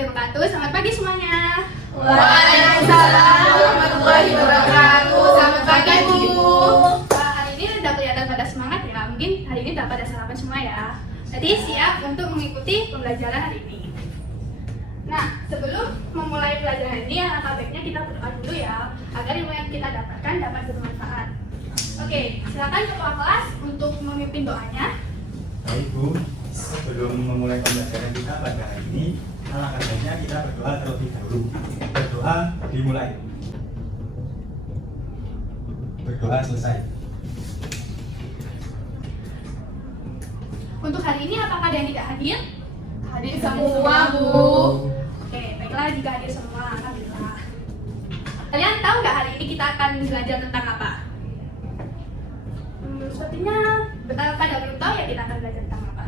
warahmatullahi wabarakatuh. Selamat pagi semuanya. Waalaikumsalam warahmatullahi wabarakatuh. Selamat pagi, Bu. Hari ini udah kelihatan pada semangat ya. Mungkin hari ini udah pada sarapan semua ya. Jadi siap untuk mengikuti pembelajaran hari ini. Nah, sebelum memulai pelajaran ini, alangkah baiknya kita berdoa dulu ya, agar ilmu yang kita dapatkan dapat bermanfaat. Oke, silakan kepala kelas untuk memimpin doanya. Baik Bu, sebelum memulai pembelajaran kita pada hari ini, alangkah baiknya kita berdoa terlebih dahulu. Berdoa dimulai. Berdoa selesai. Untuk hari ini apakah ada yang tidak hadir? Hadir semua, Bu. Oke, baiklah jika hadir semua, alhamdulillah. Kalian tahu nggak hari ini kita akan belajar tentang apa? Sepertinya pada belum tahu ya kita akan belajar tentang apa.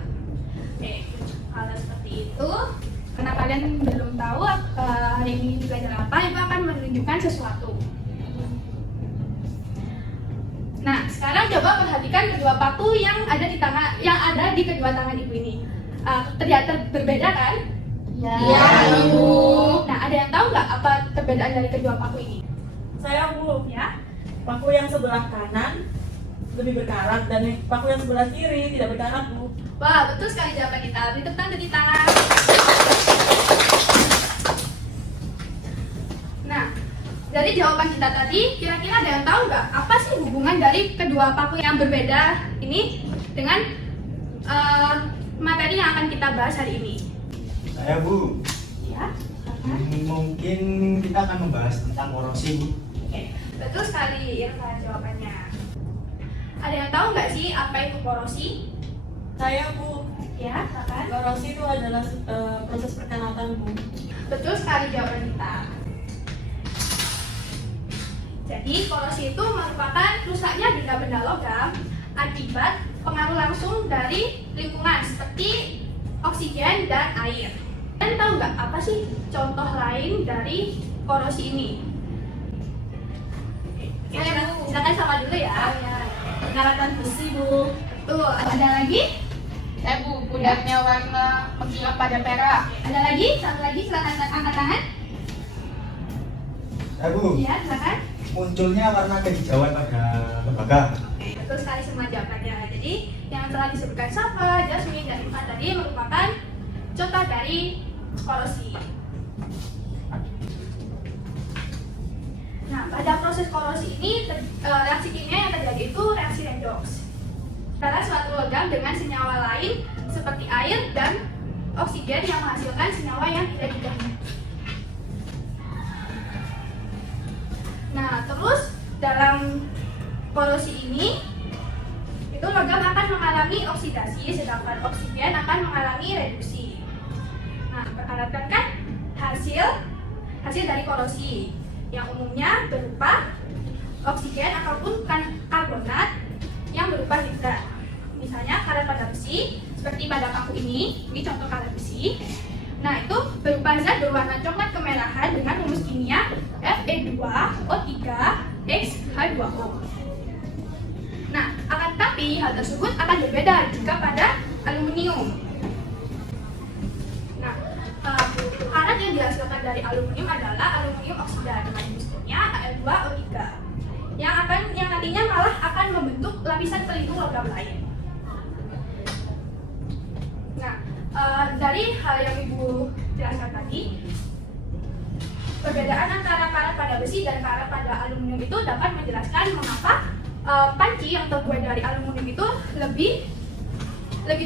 Oke, kalau seperti itu, karena kalian belum tahu hari ini belajar apa, itu akan menunjukkan sesuatu. Nah, sekarang coba perhatikan kedua paku yang ada di kedua tangan ibu ini. Terlihat berbeda kan? Iya, Bu. Nah, ada yang tahu nggak apa perbedaan dari kedua paku ini? Saya Bu, Ya? paku yang sebelah kanan lebih berkarat dan paku yang sebelah kiri tidak berkarat, Bu. Wah, betul sekali jawaban kita. Beri tepuk tangan, beri tangan. Nah, dari jawaban kita tadi, kira-kira ada yang tahu nggak apa sih hubungan dari kedua paku yang berbeda ini dengan materi yang akan kita bahas hari ini? Saya Bu, Ya, mungkin kita akan membahas tentang korosi Bu. oke, betul sekali Irfan jawabannya. Ada yang tahu nggak sih apa itu korosi? Saya Bu, Ya, silakan. korosi itu adalah proses perkaratan, Bu. Betul sekali jawaban kita. Jadi korosi itu merupakan rusaknya benda-benda logam akibat pengaruh langsung dari lingkungan seperti oksigen dan air. Kalian tahu nggak apa sih contoh lain dari korosi ini? Silakan sama dulu ya. Perkaratan besi, Bu. Tuh, ada lagi? Bu, pudarnya warna mengkilap pada perak. Ada lagi? Satu lagi, silakan angkat tangan. Saya Bu, Iya, silakan. munculnya warna kehijauan pada lembaga. Betul sekali semua jawabannya. Jadi yang telah disebutkan Safa, Jasmine, dan Irfan tadi merupakan contoh dari korosi. Nah, pada proses korosi ini reaksi kimia yang terjadi itu reaksi redox antara suatu logam dengan senyawa lain seperti air dan oksigen yang menghasilkan senyawa yang tidak diganti. Nah, terus dalam korosi ini itu logam akan mengalami oksidasi sedangkan oksigen akan mengalami reduksi. Nah, perkarakan kan hasil dari korosi yang umumnya berupa oksigen ataupun karbonat yang berupa hidrat. Misalnya karat pada besi seperti pada paku ini contoh karat besi. Nah, itu berupa zat berwarna coklat kemerahan dengan rumus kimia Fe2O3X H2O. Nah, akan tetapi hal tersebut akan berbeda jika pada aluminium. Nah, karat yang dihasilkan dari aluminium adalah aluminium oksida dengan rumus kimia Al2O3 yang nantinya malah akan membentuk lapisan pelindung logam lain. Nah, dari hal yang Ibu jelaskan tadi, perbedaan antara karat pada besi dan karat pada aluminium itu dapat menjelaskan mengapa panci yang terbuat dari aluminium itu lebih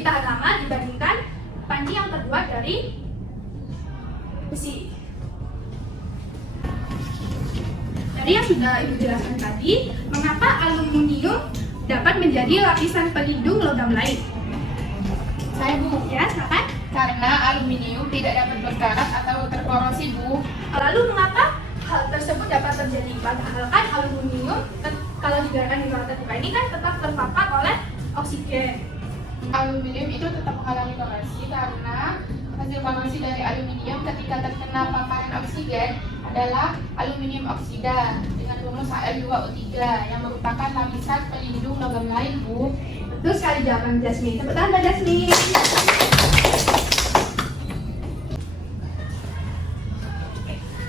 tahan lama dibandingkan panci yang terbuat dari besi. Dari yang sudah Ibu jelaskan tadi, mengapa aluminium dapat menjadi lapisan pelindung logam lain? Saya Bu, ya silakan. Karena aluminium tidak dapat berkarat atau terkorosi, Bu. Lalu mengapa hal tersebut dapat terjadi? Padahal kan aluminium kalau dibiarkan di ruang terbuka ini kan tetap terpapar oleh oksigen. Aluminium itu tetap mengalami korosi karena hasil korosi dari aluminium ketika terkena paparan oksigen adalah aluminium oksida dengan rumus Al2O3 yang merupakan lapisan pelindung logam lain, Bu. Betul sekali jawaban Jasmine. Tepuk tangan Mbak Jasmine.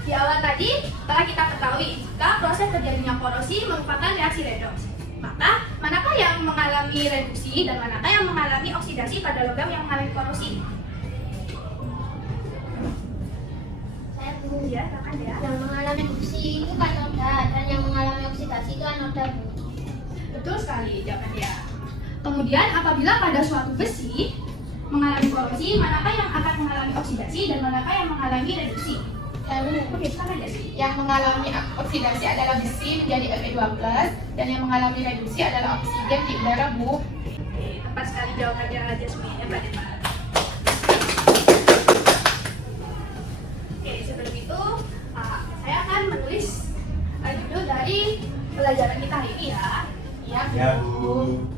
di awal tadi telah kita ketahui jika proses terjadinya korosi merupakan reaksi redoks. Maka, manakah yang mengalami reduksi dan manakah yang mengalami oksidasi pada logam yang mengalami korosi? Saya Bu. Ya, silakan ya. Yang mengalami reduksi itu katoda dan yang mengalami oksidasi itu anoda, Bu. Betul sekali jawaban dia. Kemudian, apabila pada suatu besi mengalami korosi, manakah yang akan mengalami oksidasi dan manakah yang mengalami reduksi? Oke, silakan ya sih. Yang mengalami oksidasi adalah besi menjadi Fe2+, dan yang mengalami reduksi adalah oksigen di udara, Bu. Oke, tepat sekali jawabannya Jasmine. Hebat, hebat. Oke, sebelum itu saya akan menulis judul dari pelajaran kita hari ini ya. Iya, Ya, Bu.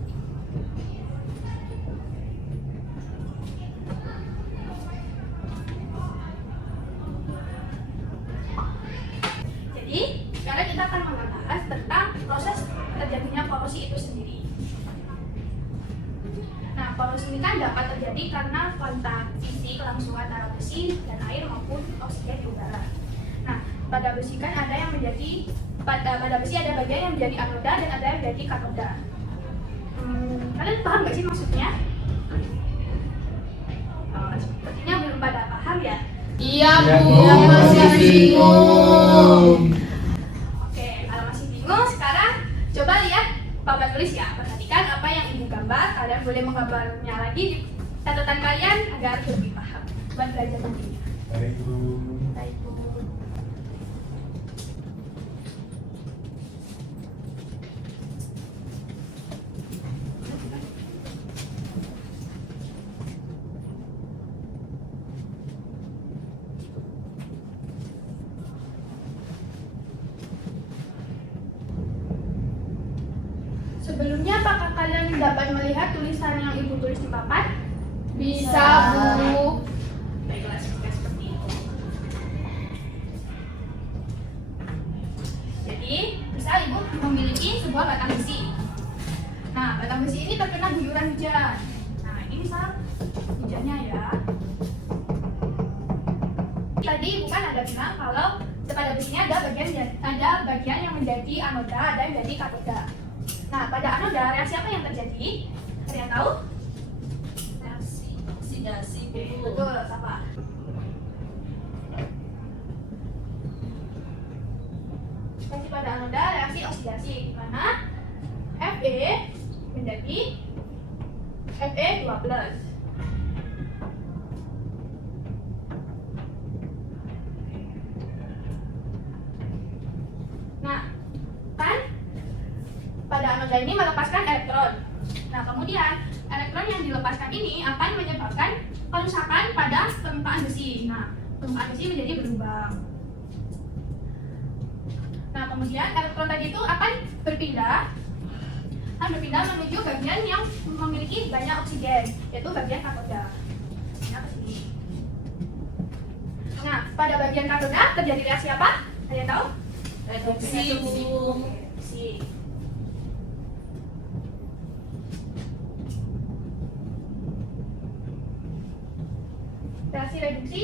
Jadi, sekarang kita akan membahas tentang proses terjadinya korosi itu sendiri. Nah, korosi ini kan dapat terjadi karena kontak fisik langsung antara besi dan air maupun oksigen di udara. Nah, pada besi kan ada yang menjadi pada besi ada bagian yang menjadi anoda dan ada yang menjadi katoda. Kalian paham nggak sih maksudnya? Sepertinya belum pada paham ya. Iya, Ya, Bu. Bu. Masih bingung. Oke, kalau masih bingung sekarang coba lihat papan tulis ya. Perhatikan apa yang ibu gambar. Kalian boleh menggambarnya lagi di catatan kalian agar lebih paham buat belajar nantinya. Baik, Bu. Baik, Bu. Sebelumnya, apakah kalian dapat melihat tulisan yang ibu tulis di papan? Bisa, Bu. Baiklah, seperti itu. Jadi, misal ibu memiliki sebuah batang besi. Nah, batang besi ini terkena guyuran hujan. Nah, ini misal hujannya ya. Tadi bukan ada bilang kalau pada besinya ada bagian yang menjadi anoda, ada yang menjadi katoda. Nah, pada anoda reaksi apa yang terjadi? Ada yang tahu? Reaksi oksidasi, Bu. Betul, sama. Reaksi pada anoda reaksi oksidasi, di mana Fe menjadi Fe2+. Nah, kan pada anoda ini melepaskan elektron. Nah, kemudian elektron yang dilepaskan ini akan menyebabkan kerusakan pada permukaan besi. Nah, permukaan besi menjadi berlubang. Nah, kemudian elektron tadi itu akan berpindah menuju bagian yang memiliki banyak oksigen, yaitu bagian katoda. Nah, ke sini. Nah, pada bagian katoda terjadi reaksi apa? Ada yang tahu? Reduksi, Bu. Reduksi. Reaksi reduksi,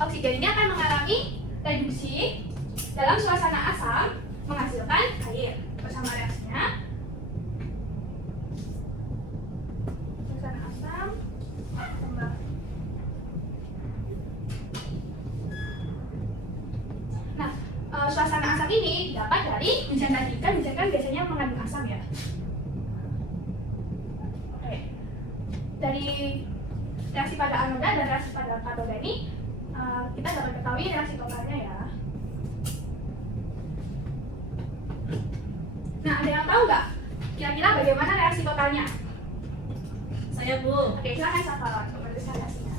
oksigen ini akan mengalami reduksi dalam suasana asam menghasilkan air. Bersama reaksinya, suasana asam tambah. Nah, suasana asam ini dapat dari hujan tadi. Kan hujan kan biasanya mengandung asam ya. Oke. Dari reaksi pada anoda dan reaksi pada katoda ini kita dapat ketahui reaksi totalnya ya. Nah, ada yang tahu nggak kira-kira bagaimana reaksi totalnya? Saya, Bu. Oke, silahkan Safar untuk menuliskan reaksinya.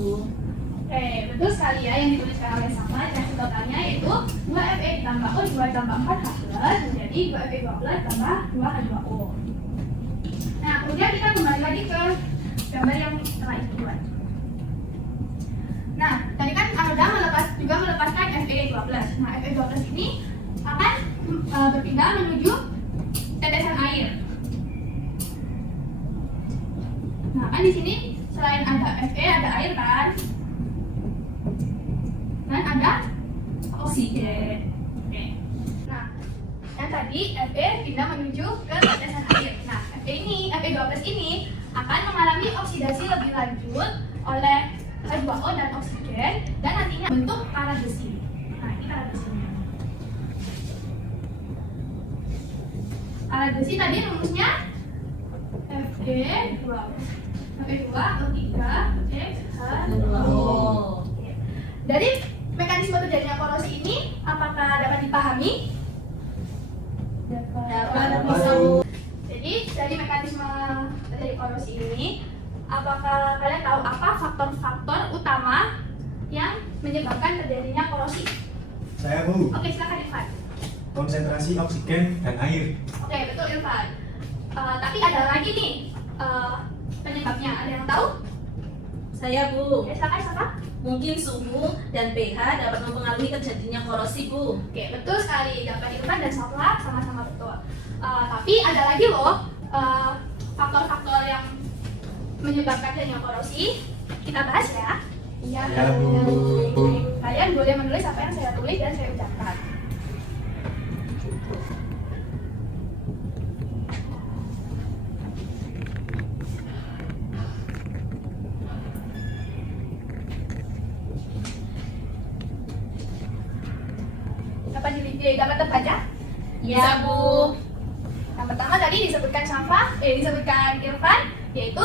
Bu. Oke, betul sekali ya yang dituliskan oleh Sama. Reaksi totalnya yaitu 2Fe ditambah O 2 tambah 4H+ menjadi 2Fe12 tambah 2H2O. Nah, kemudian kita kembali lagi ke gambar yang setelah itu buat. Nah, Fe12 ini akan berpindah menuju tetesan air. Nah, kan di sini selain ada Fe ada air kan? Dan ada oksigen. Oke. Nah, yang tadi Fe pindah menuju ke tetesan air. Nah, Fe12 ini akan mengalami oksidasi lebih lanjut oleh H2O dan oksigen dan nantinya bentuk karat besi. Nah, ini karat besinya. Karat besi tadi rumusnya Fe2O3 X2O. Dari mekanisme terjadinya korosi ini, apakah dapat dipahami? Dapat. Jadi dari mekanisme terjadi korosi ini, apakah kalian tahu apa faktor-faktor utama yang menyebabkan terjadinya korosi? Saya Bu, Oke, silakan Irfan. konsentrasi oksigen dan air. Oke, betul Irfan. Tapi ada lagi nih penyebabnya. Ada yang tahu? Saya Bu, Oke, silakan siapa? mungkin suhu dan pH dapat mempengaruhi terjadinya korosi Bu. Oke, betul sekali. Dapat Irfan dan Safla sama-sama betul. Tapi ada lagi loh faktor-faktor yang menyebabkan terjadinya korosi. Kita bahas ya. Iya. Ya, Bu. Kalian boleh menulis apa yang saya tulis dan saya ucapkan. Dapat terbaca? Ya Bu. Yang pertama tadi disebutkan disebutkan Irfan, yaitu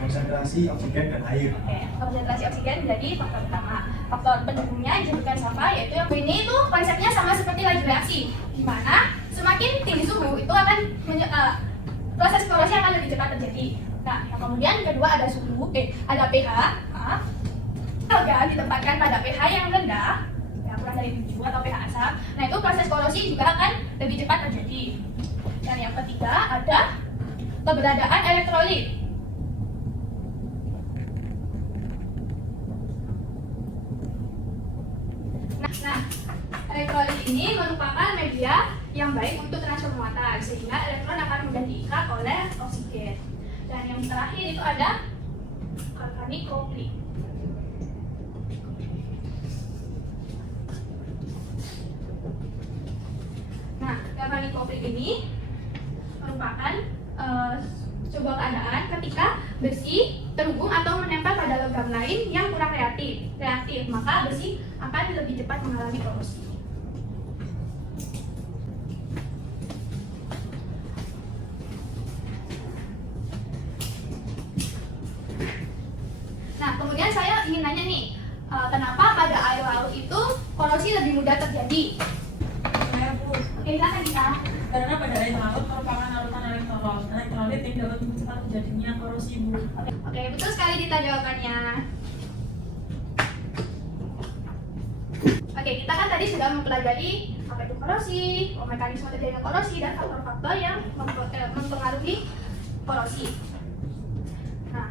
Konsentrasi oksigen dan air. konsentrasi oksigen menjadi faktor utama. Faktor pendukungnya disebutkan Safa, yaitu yang ini itu konsepnya sama seperti laju reaksi, di mana semakin tinggi suhu itu akan proses korosi akan lebih cepat terjadi. Nah, yang kemudian kedua ada ada pH. Logam ditempatkan pada pH yang rendah, yang kurang dari 7 atau pH asam. Nah, itu proses korosi juga akan lebih cepat terjadi. Dan yang ketiga ada keberadaan elektrolit. Nah, elektrolit ini merupakan media yang baik untuk transfer muatan, sehingga elektron akan mudah diikat oleh oksigen. Dan yang terakhir itu ada galvanic coupling. Nah, galvanic coupling ini merupakan sebuah keadaan ketika besi terhubung atau menempel pada logam lain yang kurang reaktif, maka besi akan lebih cepat mengalami korosi. Nah, kemudian saya ingin nanya nih, kenapa pada air laut itu korosi lebih mudah terjadi? Saya Bu. Oke, silakan kita. Karena pada air laut merupakan larutan elektrolit yang dapat mempercepat terjadinya korosi Bu. Oke, betul sekali Dita jawabannya. Oke, kita kan tadi sudah mempelajari apa itu korosi, mekanisme terjadinya korosi, dan faktor-faktor yang mempengaruhi korosi. Nah,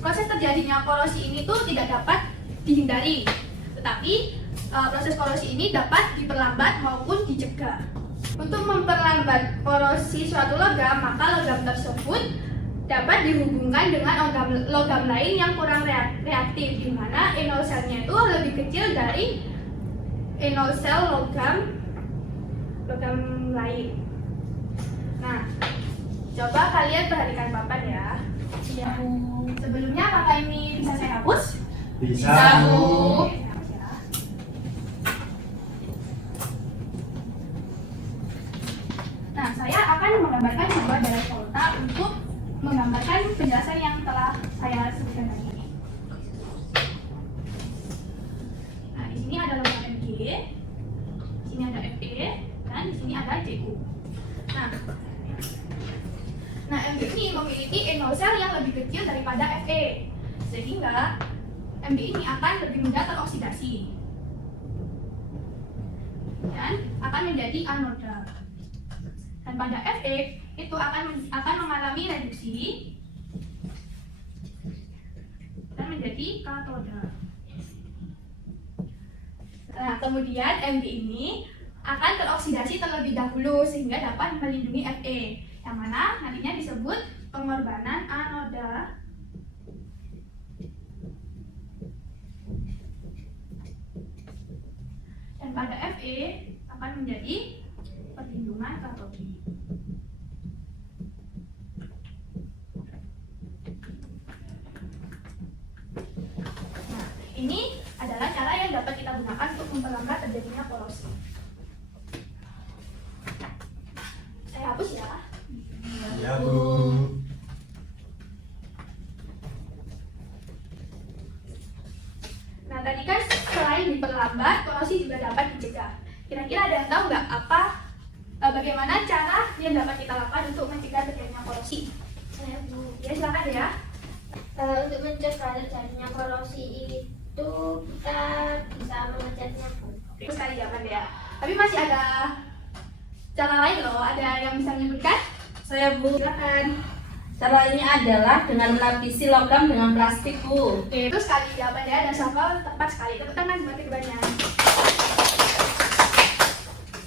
proses terjadinya korosi ini tuh tidak dapat dihindari, tetapi proses korosi ini dapat diperlambat maupun dicegah. Untuk memperlambat korosi suatu logam, maka logam tersebut dapat dihubungkan dengan logam lain yang kurang reaktif, di mana enol selnya itu lebih kecil dari enol sel logam lain. Nah, coba kalian perhatikan papan ya. Iya Bu. Sebelumnya apakah ini bisa saya hapus? Bisa, Bu. Oke, saya hapus ya. Nah, saya akan menggambarkan sebuah daerah volta untuk menggambarkan penjelasan yang telah saya sebutkan tadi. Nah, di sini ada logam Mg, di sini ada Fe, dan di sini ada Cu. Nah, Mg ini memiliki enol sel yang lebih kecil daripada Fe, sehingga Mg ini akan lebih mudah teroksidasi dan akan menjadi anoda. Dan pada Fe itu akan mengalami reduksi dan menjadi katoda. Nah, kemudian Mg ini akan teroksidasi terlebih dahulu sehingga dapat melindungi Fe, yang mana nantinya disebut pengorbanan anoda. Dan pada Fe akan menjadi perlindungan katodik. Nah, ini adalah cara yang dapat kita gunakan untuk memperlambat terjadinya korosi. Saya hapus ya. Ya, Bu. Nah, tadi kan selain diperlambat, korosi juga dapat dicegah. Kira-kira ada yang tahu nggak bagaimana cara yang dapat kita lakukan untuk mencegah terjadinya korosi? Saya Bu. Ya, silakan ya. Untuk mencegah terjadinya korosi itu kita bisa mengecatnya Bu. Terus sekali jawaban ya. Tapi masih ada cara lain loh. Ada yang bisa menyebutkan? Saya Bu. Silakan. Cara lainnya adalah dengan melapisi logam dengan plastik Bu. Oke, itu sekali jawabannya dan Safal tepat sekali. Tepuk tangan buat keduanya.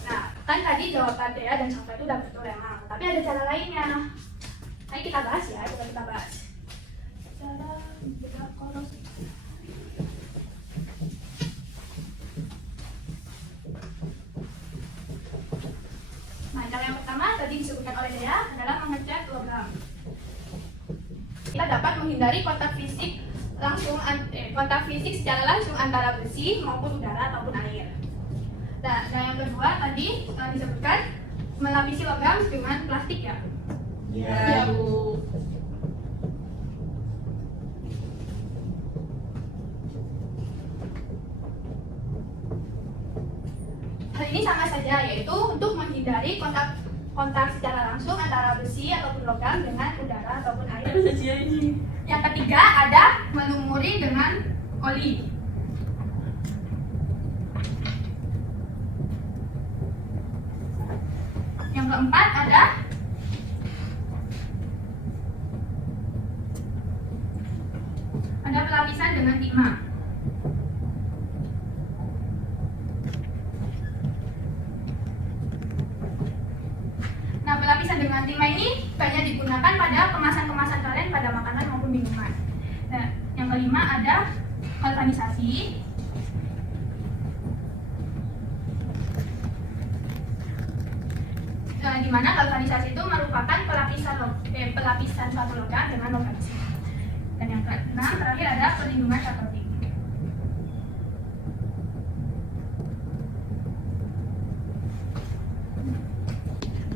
Nah, kan tadi jawaban Dea dan Safal itu udah betul emang. Tapi ada cara lainnya. Ayo kita bahas ya, coba kita bahas. Cara mencegah korosi. Nah, cara yang pertama tadi disebutkan oleh Dea adalah mengecat logam. Kita dapat menghindari kontak fisik secara langsung antara besi maupun udara ataupun air. Nah, yang kedua tadi disebutkan melapisi logam dengan plastik ya. Ya. Bu. Hal ini sama saja, yaitu untuk menghindari kontak secara langsung antara besi ataupun logam dengan udara ataupun air. Yang ketiga ada melumuri dengan oli. Yang keempat ada pelapisan dengan timah. Nah, pelapisan dengan timah ini banyak digunakan pada kemasan-kemasan kalian pada makanan maupun minuman. Nah, yang kelima ada galvanisasi. Di mana galvanisasi itu merupakan pelapisan suatu logam dengan logam besi. Dan yang keenam terakhir ada perlindungan katodik.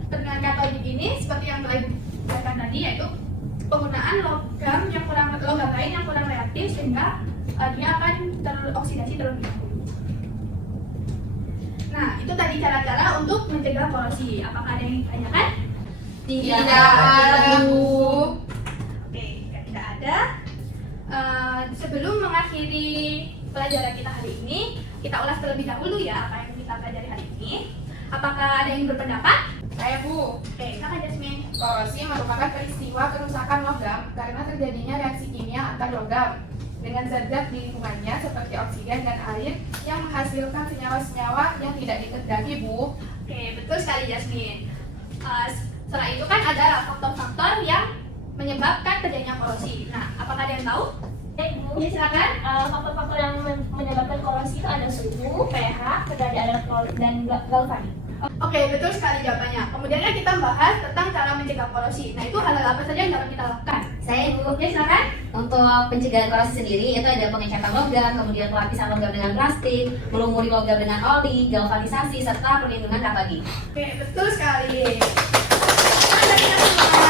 Perlindungan katodik ini seperti yang telah dikatakan tadi, yaitu penggunaan logam lain yang kurang reaktif sehingga dia akan teroksidasi terlebih dahulu. Nah, itu tadi cara-cara untuk mencegah korosi. Apakah ada yang ditanyakan? Tidak ada Bu. Oke, jika tidak ada, sebelum mengakhiri pelajaran kita hari ini, kita ulas terlebih dahulu ya apa yang kita pelajari hari ini. Apakah ada yang berpendapat? Saya Bu. Oke, silakan Jasmine. Korosi merupakan peristiwa kerusakan logam karena terjadinya reaksi kimia antar logam dengan zat-zat di lingkungannya seperti oksigen dan air yang menghasilkan senyawa-senyawa yang tidak dikehendaki Bu. Oke, betul sekali Jasmine. Setelah itu kan ada faktor-faktor yang menyebabkan terjadinya korosi. Nah, apakah ada yang tahu? Bu. Ya, silakan. Faktor-faktor yang menyebabkan korosi itu ada suhu, pH, keberadaan elektrolit dan galvanik. Oke, betul sekali jawabannya. Kemudian kita bahas tentang cara mencegah korosi. Nah, itu hal-hal apa saja yang dapat kita lakukan? Saya Ibu, Ya, silakan. untuk pencegahan korosi sendiri itu ada pengecatan logam, kemudian pelapisan logam dengan plastik, melumuri logam dengan oli, galvanisasi, serta perlindungan katodik. Oke, betul sekali. Mari kita semua.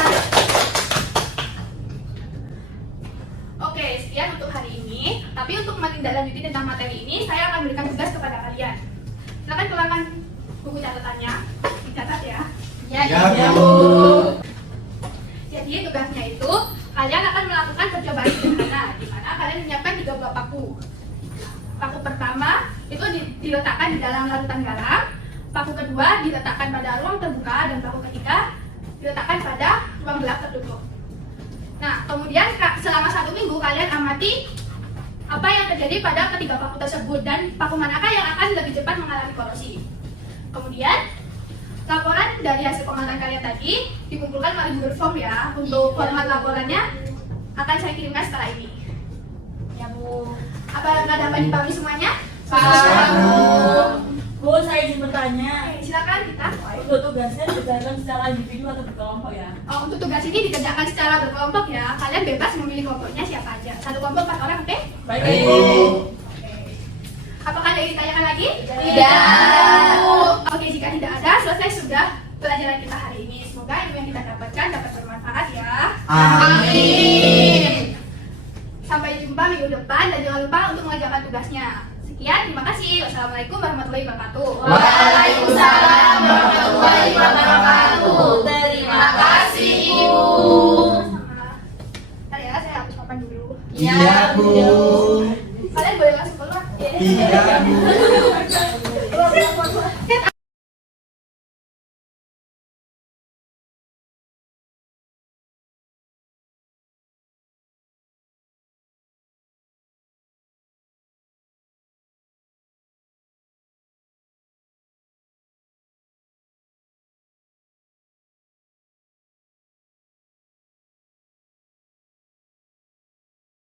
Oke, sekian untuk hari ini. Tapi untuk menindaklanjuti tentang materi ini, saya akan berikan tugas kepada kalian. Silakan keluarkan buku catatannya, dicatat ya. Ya, Bu. Jadi tugasnya itu kalian akan melakukan percobaan sederhana di mana kalian menyiapkan 3 buah paku. Paku pertama itu diletakkan di dalam larutan garam, paku kedua diletakkan pada ruang terbuka, dan paku ketiga diletakkan pada ruang gelap tertutup. Nah, kemudian selama 1 minggu kalian amati apa yang terjadi pada ketiga paku tersebut dan paku manakah yang akan lebih cepat mengalami korosi. Kemudian, laporan dari hasil pengamatan kalian tadi dikumpulkan melalui Google Form ya. Untuk format laporannya akan saya kirimkan setelah ini. Ya Bu. Apa nggak dapat dipahami semuanya? Bu, saya izin bertanya. Oke, silakan kita. Untuk tugasnya dikerjakan secara individu atau berkelompok ya? Oh, untuk tugas ini dikerjakan secara berkelompok ya. Kalian bebas memilih kelompoknya siapa aja. Satu kelompok 4 orang, oke? Baik, Baik, Bu. Bu. Apakah ada yang ditanyakan lagi? Tidak. Oke, jika tidak ada, selesai sudah pelajaran kita hari ini. Semoga ilmu yang kita dapatkan dapat bermanfaat ya. Amin. Sampai jumpa minggu depan dan jangan lupa untuk mengerjakan tugasnya. Sekian, terima kasih. Wassalamualaikum warahmatullahi wabarakatuh. Waalaikumsalam warahmatullahi wabarakatuh. Terima kasih Ibu. Sama. Bentar ya, saya hapus papan dulu. Iya, Bu. Kalian boleh langsung keluar. Iya, Bu.